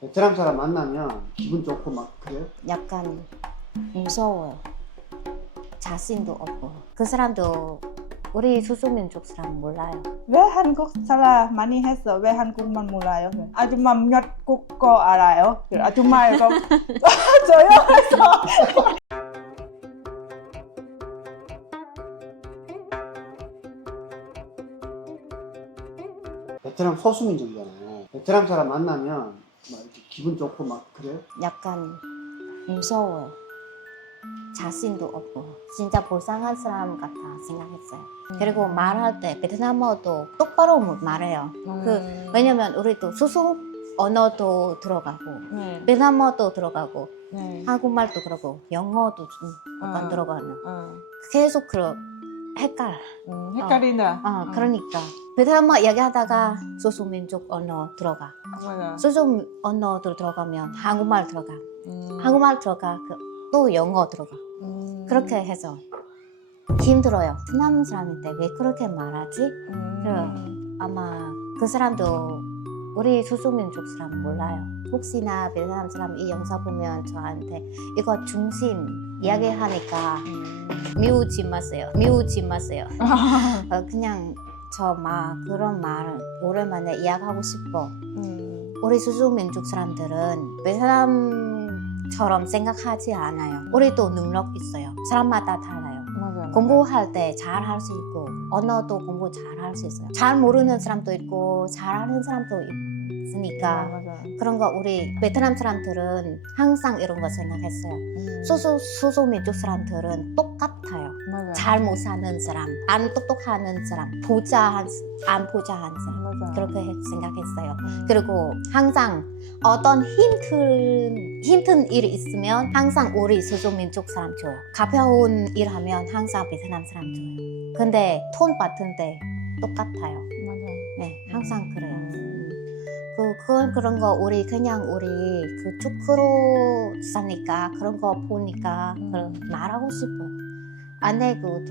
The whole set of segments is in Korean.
베트남 사람 만나면 기분 좋고 막 그래요? 약간 무서워요. 자신도 없고. 그 사람도 우리 소수민족 사람 몰라요. 왜 한국 사람 많이 했어? 왜 한국만 몰라요? 아줌마 몇 국어 알아요? 아줌마 이거 조용해서 베트남 소수민족이잖아요. 베트남 사람 만나면 막 이렇게 기분 좋고 막 그래요? 약간 무서워요. 자신도 없고 진짜 불쌍한 사람 같아 생각했어요. 그리고 말할 때 베트남어도 똑바로 못 말해요. 왜냐면 우리도 수수 언어도 들어가고 베트남어도 들어가고 한국말도 그러고 영어도 좀 약간 들어가는 계속 헷갈려. 그러니까 베트남어 얘기하다가 소수민족 언어 들어가. 맞아. 소수 언어도 들어가면 한국말 들어가. 한국말 들어가 또 영어 들어가. 그렇게 해서 힘들어요. 베트남 사람인데 왜 그렇게 말하지? 아마 그 사람도 우리 소수민족 사람 몰라요. 혹시나 베트남 사람 이 영상 보면 저한테 이거 중심 이야기하니까 미우지 마세요. 미우지 마세요. 그냥 저 그런 말을 오랜만에 이야기하고 싶어. 우리 소수민족 사람들은 베트남처럼 생각하지 않아요. 우리도 능력 있어요. 사람마다 달라요. 맞아. 공부할 때 잘 할 수 있고 언어도 공부 잘 할 수 있어요. 잘 모르는 사람도 있고 잘하는 사람도 있으니까 맞아. 그런 거 우리 베트남 사람들은 항상 이런 거 생각했어요. 소수민족 사람들은 똑같아요. 맞아. 잘 못 사는 사람, 안 똑똑하는 사람, 안 부자한 사람 맞아. 그렇게 생각했어요. 그리고 항상 어떤 힘든 일이 있으면 항상 우리 소수민족 사람 줘요. 가벼운 일 하면 항상 베트남 사람 줘요. 근데 돈 받은데 똑같아요. 맞아. 네, 항상 그래요. 그런 거 우리 축구로 사니까 그런 거 보니까 말하고 싶어요. 아내도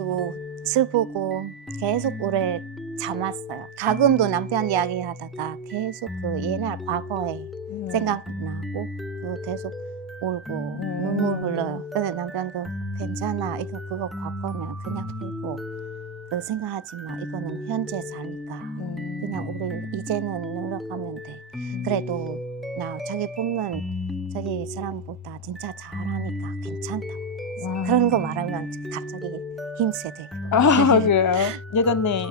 슬프고 계속 오래 참았어요. 가끔도 남편 이야기하다가 계속 그 옛날 과거에 생각나고 계속 울고 눈물 흘러요. 근데 남편도 괜찮아. 그거 과거면 그냥 되고 생각하지 마. 이거는 현재 사니까 그냥 우리 이제는 노력하면 돼. 그래도 자기 보면 자기 사람보다 진짜 잘하니까 괜찮다고. 그런 거 말하면 갑자기 힘세 돼요. 그래요? 예전에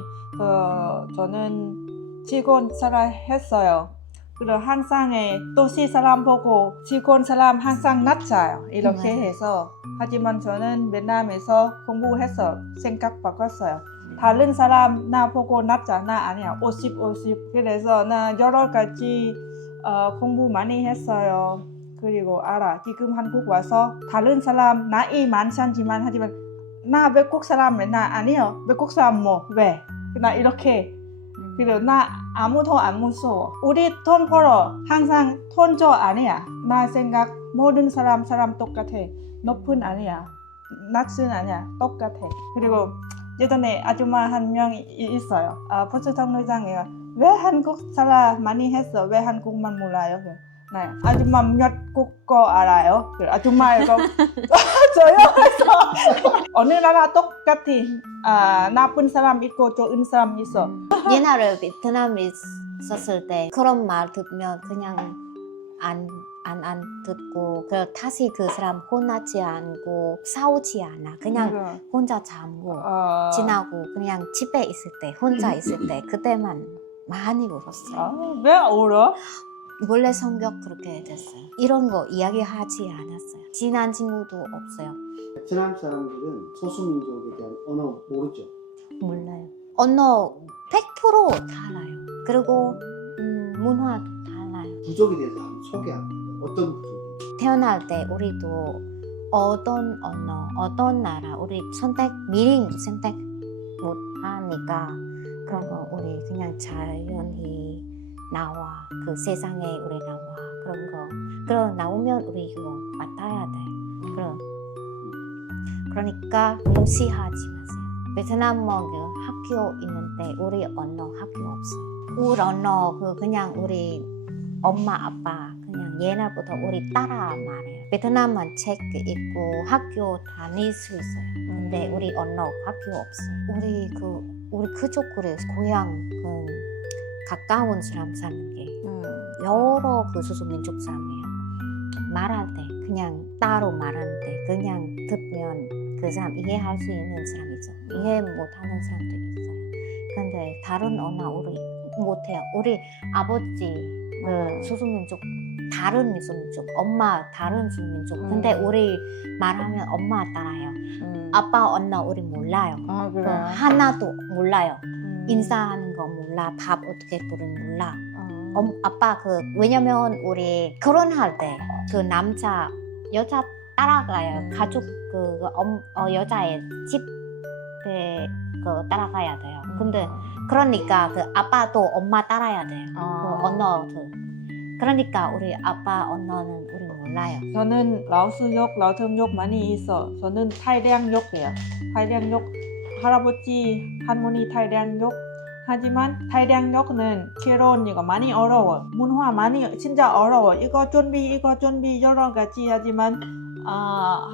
저는 직원 생활 했어요. 그리고 항상 도시 사람 보고 직원 사람 항상 낮아요. 이렇게 맞아요. 해서 하지만 저는 베트남에서 공부해서 생각 바꿨어요. 다른 사람 나 보고 낮아. 나 아니야. 50, 50. 그래서 나 여러 가지 공부 많이 했어요. 그리고 알아. 지금 한국 와서 다른 사람 나이 많지만 하지만 나 외국 사람 나 아니요. 외국 사람 뭐 왜? 나 이렇게 그리고 나 아무도 안 무서워. 우리 돈 벌어. 항상 돈 줘 아니야. 나 생각 모든 사람 똑같아. 높은 아니야. 낮은 아니야. 똑같아. 그리고 예전에 아줌마 한 명 있어요. 포스통로장에 왜 한국 사람 많이 했어? 왜 한국만 몰라요? 네. 아줌마 몇 국어 알아요? 아줌마 이거 조용해서 어느 나라 똑같아. 나쁜 사람 있고 좋은 사람 있어. 옛날에 베트남에 있었을 때 그런 말 들으면 그냥 안 듣고 다시 그 사람 혼나지 않고 싸우지 않아. 그냥 혼자 잠고 지나고 그냥 집에 있을 때 혼자 있을 때 그때만 많이 울었어요. 왜 울어? 원래 성격 그렇게 됐어요. 이런 거 이야기하지 않았어요. 친한 친구도 없어요. 베트남 사람들은 소수민족에 대한 언어 모르죠? 몰라요. 언어 100% 달라요. 그리고 문화도 달라요. 부족에 대해서 한번 소개합니다. 어떤 부족이? 태어날 때 우리도 어떤 언어, 어떤 나라 우리 미리 선택 못 하니까 그런 거 우리 그냥 자연히 나와. 그 세상에 우리 나와. 그런 나오면 우리 이거 맡아야 돼. 그러니까 무시하지 마세요. 베트남어 학교 있는데 우리 언어 학교 없어요. 우리 언어 그냥 우리 엄마 아빠 그냥 옛날부터 우리 따라 말해요. 베트남만 책 읽고 학교 다닐 수 있어요. 근데 우리 언어 학교 없어요. 우리 그쪽 그래 고향 가까운 사람 사는 게 여러 그 소수민족 사람이에요. 말할 때 그냥 따로 말하는데 그냥 듣면 그 사람 이해할 수 있는 사람이죠. 이해 못하는 사람도 있어요. 근데 다른 언어 우리 못해요. 우리 아버지 그 소수민족 다른 소수민족, 엄마 다른 소수민족. 근데 우리 말하면 엄마 따라요. 아빠 언어 우리 몰라요. 아 그 그래. 하나도 몰라요. 인사하는 거 몰라. 밥 어떻게 부르는 몰라. 아빠 왜냐면 우리 결혼할 때 그 남자 여자 따라가요. 가족 여자의 집에 따라가야 돼요. 근데 그러니까 그 아빠도 엄마 따라야 돼요. 그 언어 그러니까 우리 아빠 언어는 우리 몰라요. 저는 라오스역, 라오통역 많이 있어. 저는 타이량역이에요. 타이량역 할아버지, 할머니 타이량역. 하지만 타이량역은 개론이가 많이 어려워. 문화 많이 진짜 어려워. 이거 준비 여러 가지 하지만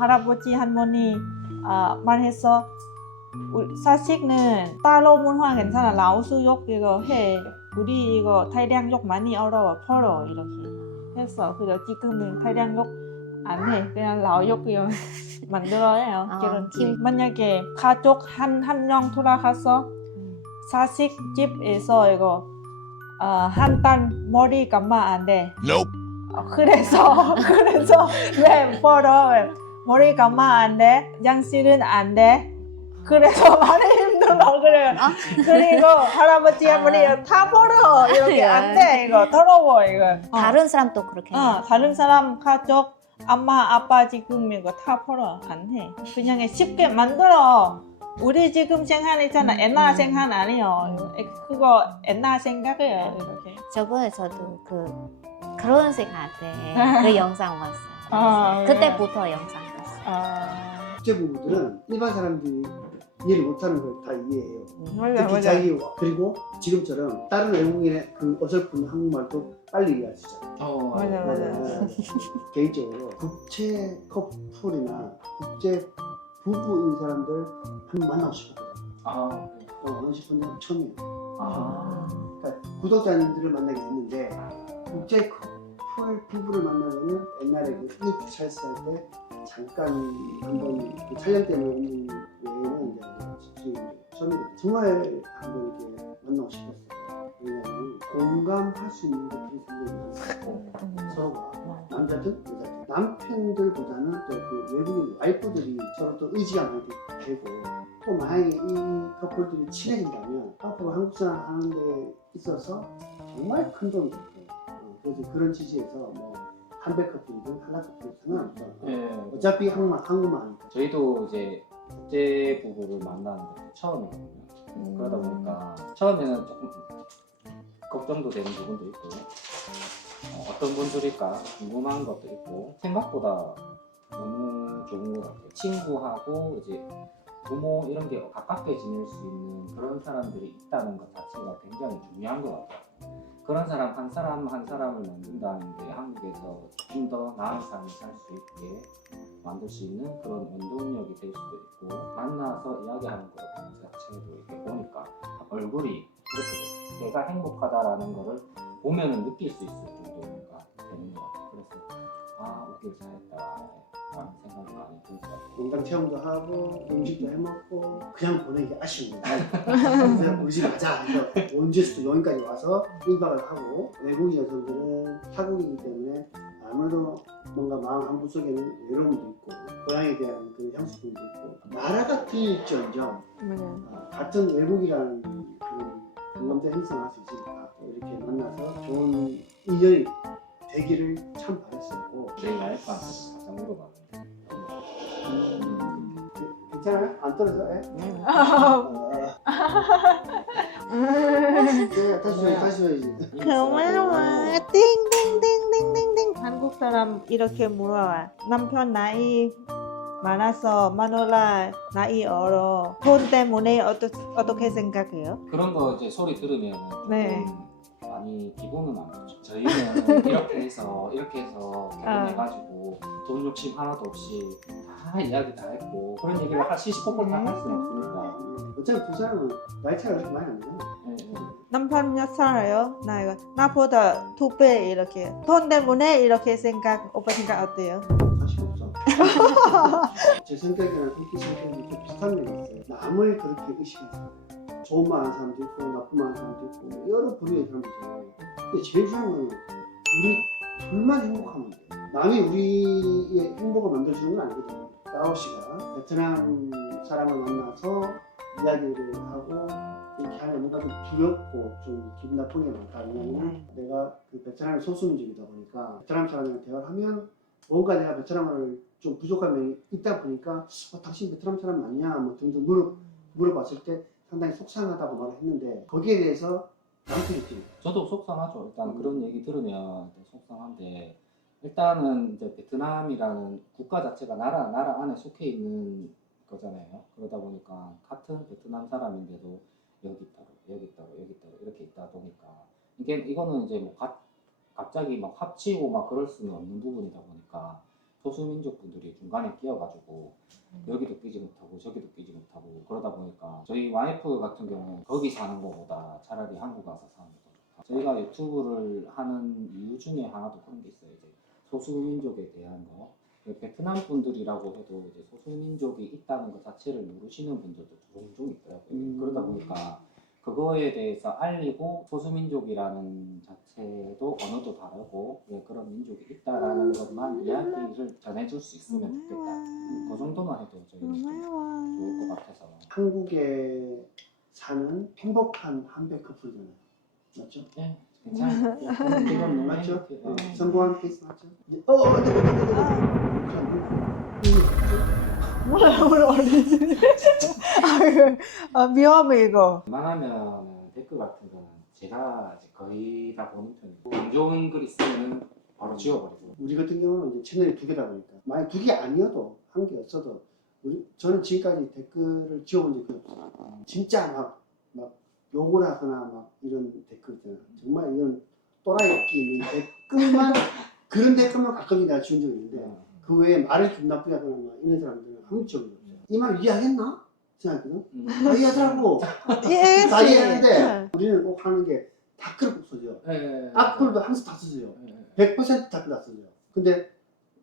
할아버지, 할머니 말해서 사실은 따로 문화 괜찮아. 라오스역 이거 해. 우리 이거 타이량역 많이 어려워. 펄어 이렇게 했어. 그래서 지금은 타이량역 안 해. 그냥 라오역 만들어요. 만약에 가족 한 명 돌아가서 사식집에서 이거 한 달 머리 감으면 안 돼. Nope. 그래서 왜 벌어? 머리 감으면 안 돼. 양식은 안 돼. 그래서 많이 힘들어. 그래. 그리고 할아버지 할머니 다 벌어. 이렇게 안 돼. 이거 더러워 이거. 다른 사람도 그렇게 해요. 다른 사람 가족 엄마 아빠 지금 이거 다 벌어 안 해. 그냥 쉽게 만들어. 우리 지금 생활이잖아. 옛날 생활 아니에요. 그거 옛날 생각이에요. 이렇게. 저번에 저도 그런 생각 때 그 영상 봤어요. 그때부터 영상 봤어요. 국제 부부들은 일반 사람들이 이해를 못하는 걸 다 이해해요. 맞아 특히 자기 그리고 지금처럼 다른 외국인의 그 어설픈 한국말도 빨리 이해하시잖아요. 맞아. 개인적으로 국제 커플이나 국제 부부인 사람들 한번 만나고 싶었거든요. 만나고 싶은데 처음이에요. 그러니까 구독자님들을 만나게 됐는데 국제 커플 부부를 만나면은 옛날에 그 필리핀 찰스 할 때 잠깐 한번 그 촬영 때문에 온 외에는 이제 처음이에요. 정말 한번 이렇게 만나고 싶었어요. 왜냐하면 공감할 수 있는 것들이 굉장히 많고 서로가 남자든 여자든 남편들보다는 또 그 외국인 와이프들이 서로 또 의지가 많이 되고 또 만약에 이 커플들이 친해진다면 앞으로 한국 생활 하는 데 있어서 정말 큰 도움이 될 거예요. 그래서 그런 취지에서 뭐 한배 커플이든 한라 커플이든 상관없죠. 네. 어차피 한국말 하니까. 저희도 이제 국제 부부를 만나는 게 처음이거든요. 그러다 보니까 처음에는 조금 걱정도 되는 부분도 있고 어떤 분들일까 궁금한 것도 있고 생각보다 너무 좋은 것 같아요. 친구하고 이제 부모 이런 게 가깝게 지낼 수 있는 그런 사람들이 있다는 것 자체가 굉장히 중요한 것 같아요. 그런 사람 한 사람을 만든다는 게 한국에서 좀 더 나은 삶을 살 수 있게 만들 수 있는 그런 원동력이 될 수도 있고 만나서 이야기하는 것 자체도 이렇게 보니까 얼굴이 이렇게 돼요. 내가 행복하다라는 거를 보면은 느낄 수 있을 정도가 되는 것 같아요. 그래서 웃길 잘했다라는 생각이 많이 들더라고요. 농장 체험도 하고 음식도 해먹고 그냥 보내기 아쉬운 거야. 그래서 우리 집 가자. 그래서 원주에서도 여기까지 와서 1박을 하고 외국인 여성들은 타국이기 때문에 아무래도 뭔가 마음 한부 속에는 외로움도 있고 고향에 대한 그 향수도 있고 나라가 틀릴지언정 같은 외국이라는 그런 공감대 형성할 수 있으니까 이렇게 만나서 좋은 인연이 되기를 참 바랬었고 내 와이프한테 가장 물어봤는데 괜찮아요? 안 떨어져? 다시 해야지. 고마워. 띵띵띵띵띵띵. 한국 사람 이렇게 물어와. 남편 나이 많아서 마누라 나이 어려. 돈 때문에 어떻게 생각해요? 그런 거 이제 소리 들으면 네. 많이 기분은 안 좋죠. 저희는 이렇게 해서 결혼해가지고 돈 욕심 하나도 없이 다 이야기 다 했고 그런 얘기를 한 70% 다 할 수는 없으니까. 어차피 두 사람은 나이 차이가 그렇게 많이 안 나요. 남편 몇 살이에요? 나이가 나보다 2배 이렇게. 돈 때문에 이렇게 생각, 오빠 생각 어때요? 관심 없어. 제 성격이랑 성기 성격이 좀 비슷한 면이 있어요. 남을 그렇게 의식해서 좋은 말 하는 사람도 있고 나쁜 말 하는 사람도 있고 여러 부류의 사람들 있잖아요. 근데 제일 중요한 건 우리 둘만 행복하면 돼요. 남이 우리의 행복을 만들어주는 건 아니거든요. 따오 씨가 베트남 사람을 만나서 이야기를 하고 이렇게 하면 뭔가 좀 두렵고 좀 기분 나쁜 게 많다. 왜냐면 내가 그 베트남의 소수민족이다 보니까 베트남 사람이랑 대화를 하면 뭔가 내가 베트남어를 좀 부족한 면이 있다 보니까 당신 베트남 사람 맞냐? 뭐 등등 물어봤을 때 상당히 속상하다고 말을 했는데 거기에 대해서 나한테 느끼는 거예요. 저도 속상하죠. 일단 그런 얘기 들으면 속상한데 일단은 이제 베트남이라는 국가 자체가 나라 안에 속해 있는 거잖아요. 그러다 보니까 같은 베트남 사람인데도 여기 있다고 이렇게 있다 보니까 이거는 이제 뭐 갑자기 막 합치고 막 그럴 수는 없는 부분이다 보니까 소수민족 분들이 중간에 끼어가지고 여기도 끼지 못하고 저기도 끼지 못하고 그러다 보니까 저희 와이프 같은 경우는 거기 사는 것보다 차라리 한국 와서 사는 게 더 좋다. 저희가 유튜브를 하는 이유 중에 하나도 그런 게 있어요. 이제 소수민족에 대한 거. 베트남 분들이라고 해도 이제 소수민족이 있다는 것 자체를 모르시는 분들도 종종 있더라고요. 그러다 보니까 그거에 대해서 알리고 소수민족이라는 자체도 언어도 다르고 그런 민족이 있다라는 것만 이야기를 전해줄 수 있으면 좋겠다. 그 정도만 해도 저희는 좀 좋을 것 같아서. 한국에 사는 행복한 한백 커플이잖아요. 맞죠? 네, 괜찮아요. 이건 맞죠? 네. 성공한 케이스 맞죠? 뭐라 올리지? 위험해 이거. 웬만하면 댓글 같은 거는 제가 이제 거의 다 보는 편이고 안 좋은 글 있으면 바로 지워버리고. 우리 같은 경우는 이제 채널이 2개다 보니까 만약 2개 아니어도 1개였어도 저는 지금까지 댓글을 지워본 적이 없어요. 진짜 막 욕을 하거나 막 이런 댓글 있잖아요. 정말 이런 또라이끼 있는 댓글만 그런 댓글만 가끔 내가 지운 적이 있는데 그 외에 말을 기분 나쁘게 하거나 막 이런 사람들은 한국 적이 없어요. 이 말을 이해하겠나? 생각했거든. 다 이해하더라고. 다 이해하는데 우리는 꼭 하는 게 댓글을 꼭 써줘요. 악플도 항상 다 써줘요. 100% 댓글 다 써줘요. 근데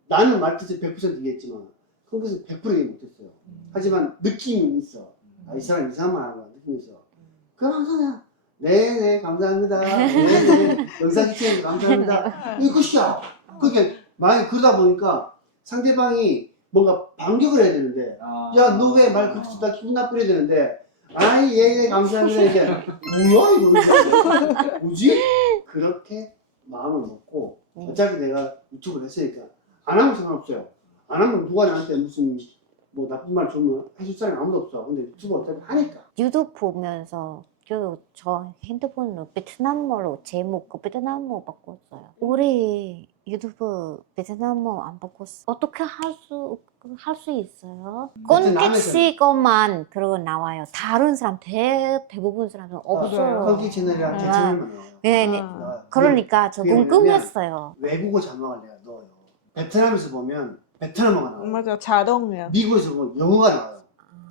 나는 말뜻이 100% 이해했지만 거기서 100% 이해 못했어요. 하지만 느낌이 있어. 이 사람 이상한 말 하는 거야. 느낌이 있어. 그럼 항상 그냥 네네 감사합니다. 네네 영상 시청해주셔서 감사합니다. 이것이야. 그게 많이 그러다 보니까 상대방이 뭔가 반격을 해야 되는데 야 너 왜 말 그렇게 나 기분 나쁘게 해야 되는데 아이 예 감사합니다 이게 뭐야 이거 뭐지? 그렇게 마음을 먹고 어차피 내가 유튜브를 했으니까 안 하면 상관없어요. 안 하면 누가 나한테 무슨 뭐 나쁜 말 좋으면 해줄 사람이 아무도 없어. 근데 유튜브 어차피 하니까. 유튜브 보면서 저 핸드폰으로 베트남어로 제목 베트남어 바꿨어요. 우리 유튜브 베트남어 안 바꿨어. 어떻게 할 수 있어요? 콘택시 것만 그러고 나와요. 다른 사람 대부분 사람은 없어요. 거기 채널이랑 제 채널만 나와요. 네, 그러니까 저 궁금했어요. 외국어 자막을 내가 넣어요. 베트남에서 보면 베트남어가 나와요. 맞아 자동이야. 미국에서 보면 영어가 나와요.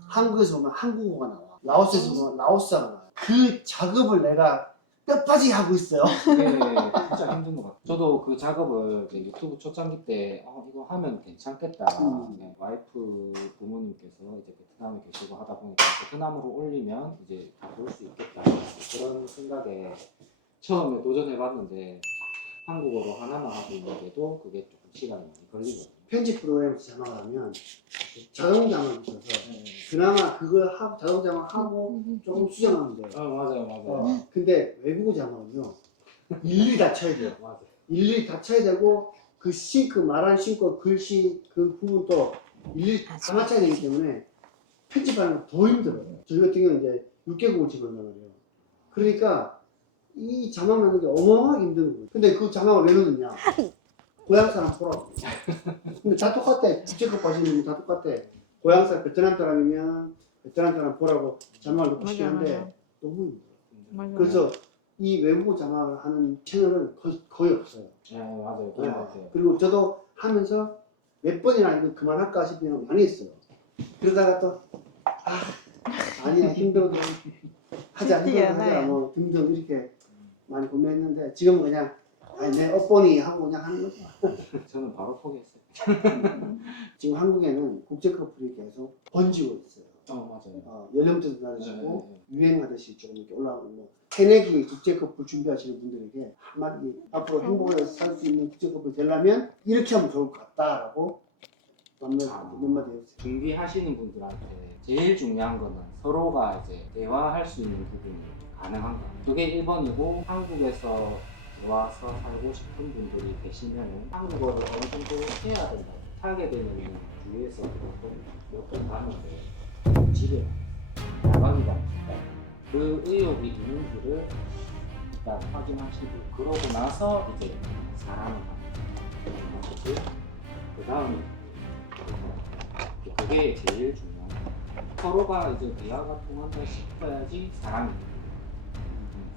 한국에서 보면 한국어가 나와. 라오스에서 보면 라오스어가 나와요. 그 작업을 내가 뼈 빠지게 하고 있어요. 네, 진짜 힘든 것 같아요. 저도 그 작업을 이제 유튜브 초창기 때 이거 하면 괜찮겠다. 그냥 와이프 부모님께서 이제 베트남에 계시고 하다 보니까 베트남으로 올리면 이제 다 볼 수 있겠다. 그런 생각에 처음에 도전해봤는데 한국어로 하나만 하고 있는데도 그게 조금 시간이 많이 걸리거든요. 편집 프로그램에서 자막을 하면 자동 자막을 써서 그나마 그걸 하고 자동 자막 하고 조금 수정하면 돼요. 맞아요. 근데 외국어 자막은요 일일이 다 쳐야 돼요. 맞아요. 일일이 다 쳐야 되고 그 말한 싱크 글씨 그 부분도 일일이 다 맞춰야 되기 때문에 편집하는 거 더 힘들어요. 저희 같은 경우는 이제 6개국을 찍었단 말이에요. 그러니까 이 자막 넣는 게 어마어마하게 힘든 거예요. 근데 그 자막을 왜 넣느냐? 고향 사람 보라고. 근데 다 똑같아. 국제급 보시면 다 똑같아. 고향 사람, 베트남 사람이면 베트남 사람 보라고 자막을 넣고 싶긴 한데 너무 힘들어요. 맞아. 그래서 이 외국어 자막을 하는 채널은 거의 없어요. 네, 맞아요. 그런 것 같아요. 그리고 저도 하면서 몇 번이나 이거 그만할까 싶으면 많이 했어요. 그러다가 또 아니야 힘들어도 하자 뭐 등등 이렇게 많이 고민했는데 지금은 그냥 내 업보니 하고 그냥 하는 거죠. 저는 바로 포기했어요. 지금 한국에는 국제 커플이 계속 번지고 있어요. 맞아요. 연령대도 다르시고 유행하듯이 조금 이렇게 올라오고 뭐 새내기 국제 커플 준비하시는 분들에게 한마디 앞으로 행복하게 살 수 있는 국제 커플 되려면 이렇게 하면 좋을 것 같다라고 몇 마디 했어요. 준비하시는 분들한테 제일 중요한 거는 서로가 이제 대화할 수 있는 부분이 가능한가. 그게 1번이고 한국에서 와서 살고 싶은 분들이 계시면 한국어를 어느 정도 해야 된다. 살게 되면 주위에서 몇번 가는데 집에 나가기가 그 의욕이 있는지를 일단 확인하시고 그러고 나서 이제 사랑을 하는 거지. 그 다음에 그게 제일 중요한 거예요. 서로가 이제 대화가 통한다 싶어야지 사랑이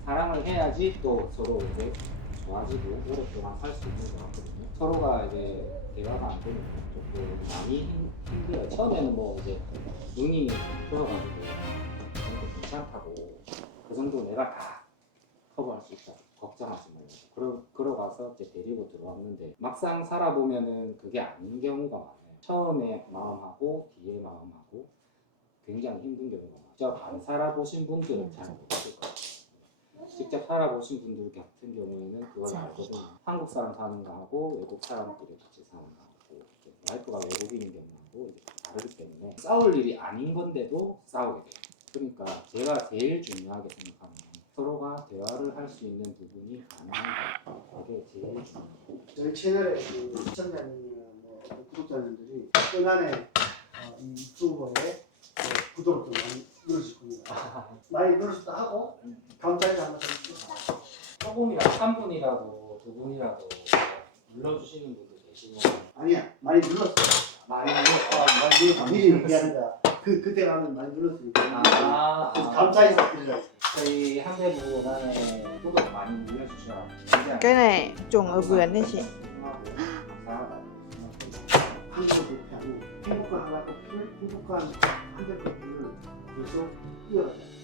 사랑을 해야지 또 서로 이제 좋아지고 오랫동안 살 수 있는 것 같거든요. 서로가 이제 대화가 안 되면 조금 많이 힘들어요. 처음에는 뭐 이제 눈이 들어가지고 괜찮다고 그 정도 내가 다 커버할 수 있다. 걱정하지 말고 그러가서 이제 데리고 들어왔는데 막상 살아보면은 그게 아닌 경우가 많아요. 처음에 마음하고 뒤에 마음하고 굉장히 힘든 경우가 많아요. 직접 안 살아보신 분들은 잘 모르실 거예요. 직접 살아보신 분들 같은 경우에는 그걸 알거든요. 한국 사람 사는 거하고 외국 사람끼리 같이 사는 거하고 와이프가 외국인인 경우하고 이제 다르기 때문에 싸울 일이 아닌 건데도 싸우게 돼요. 그러니까 제가 제일 중요하게 생각하는 건 서로가 대화를 할 수 있는 부분이 가능한가. 그게 제일 중요해요. 저희 채널의 그 시청자님이나 뭐 구독자님들이 끝간에 이 유튜버에 구독을 좀 많이 누르실 겁니다. 많이 누르셨다 하고 감사히 한번 해주세요. 조금이라도 3분이라도 2분이라도 눌러주시는 분들 계시면 아니야 많이 눌렀어. 많이 많이 미리 얘기하는 거야. 그때 가면 많이 눌렀으니까. 그래서 감사히 드리려고. 저희 한대부단에 구독 많이 눌러주셔서 굉장히 Cái này chuồng ở vườn đấy chị. 감사하다고 생각합니다. 한국어 대표하고 행복한 하나 커플, 행복한 한대 커플을 계속 이어가자.